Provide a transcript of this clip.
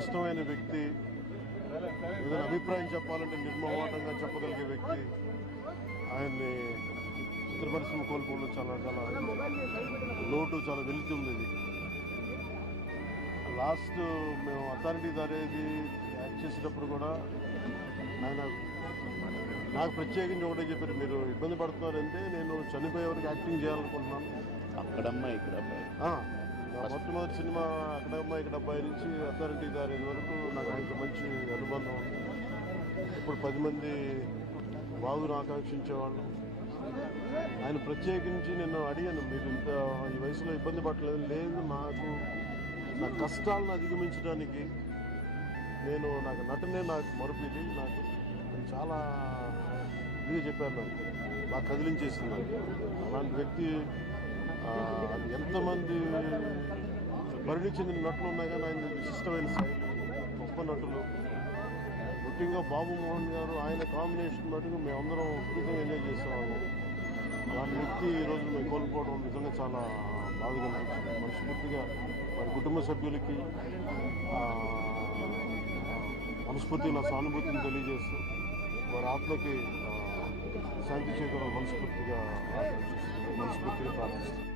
ఇష్టమైన వ్యక్తి, ఏదైనా అభిప్రాయం చెప్పాలంటే నిర్మోహమాటంగా చెప్పగలిగే వ్యక్తి. ఆయన్ని చిత్ర పరిశ్రమ కోల్పోవడం చాలా చాలా లోటు, చాలా వెళ్తుంది. ఇది లాస్ట్ మేము అథారిటీ దారేది యాక్ట్ చేసేటప్పుడు కూడా ఆయన నాకు ప్రత్యేకించి ఒకటే చెప్పారు, మీరు ఇబ్బంది పడుతున్నారంటే నేను చనిపోయే వరకు యాక్టింగ్ చేయాలనుకుంటున్నాను. అక్కడమ్మా ఇక్కడ మొట్టమొదటి సినిమా అక్కడమ్మా ఇక్కడ అబ్బాయి నుంచి అథారిటీ దారేది వరకు నాకు ఆయనతో మంచి అనుబంధం ఉంది. ఇప్పుడు 10 మంది బాగును ఆకాంక్షించేవాళ్ళు. ఆయన ప్రత్యేకించి నేను అడిగాను, మీరు ఇంత ఈ వయసులో ఇబ్బంది పడలేదు. లేదు, నా కష్టాలను అధిగమించడానికి నాకు నటనే నాకు మరుపుది. నాకు చాలా ఇదిగా చెప్పారు, నాకు బాగా కదిలించేసింది. అలాంటి వ్యక్తి ఎంతమంది మరణి చెందిన నటులు ఉన్నా కానీ ఆయన విశిష్టమైన శైలి, గొప్ప నటులు. ముఖ్యంగా బాబు మోహన్ గారు, ఆయన కాంబినేషన్ మటుకు మేమందరం విపరీతంగా ఎంజాయ్ చేసేవాళ్ళం. అలాంటి వ్యక్తి ఈరోజు మేము కోల్పోవడం నిజంగా చాలా బాధగా అనిపించింది. మనస్ఫూర్తిగా వారి కుటుంబ సభ్యులకి మనస్ఫూర్తిగా నా సానుభూతిని తెలియజేస్తూ వారి ఆత్మకి శాంతి చేకూరాలని మనస్ఫూర్తిగా ప్రార్థిస్తున్నాను.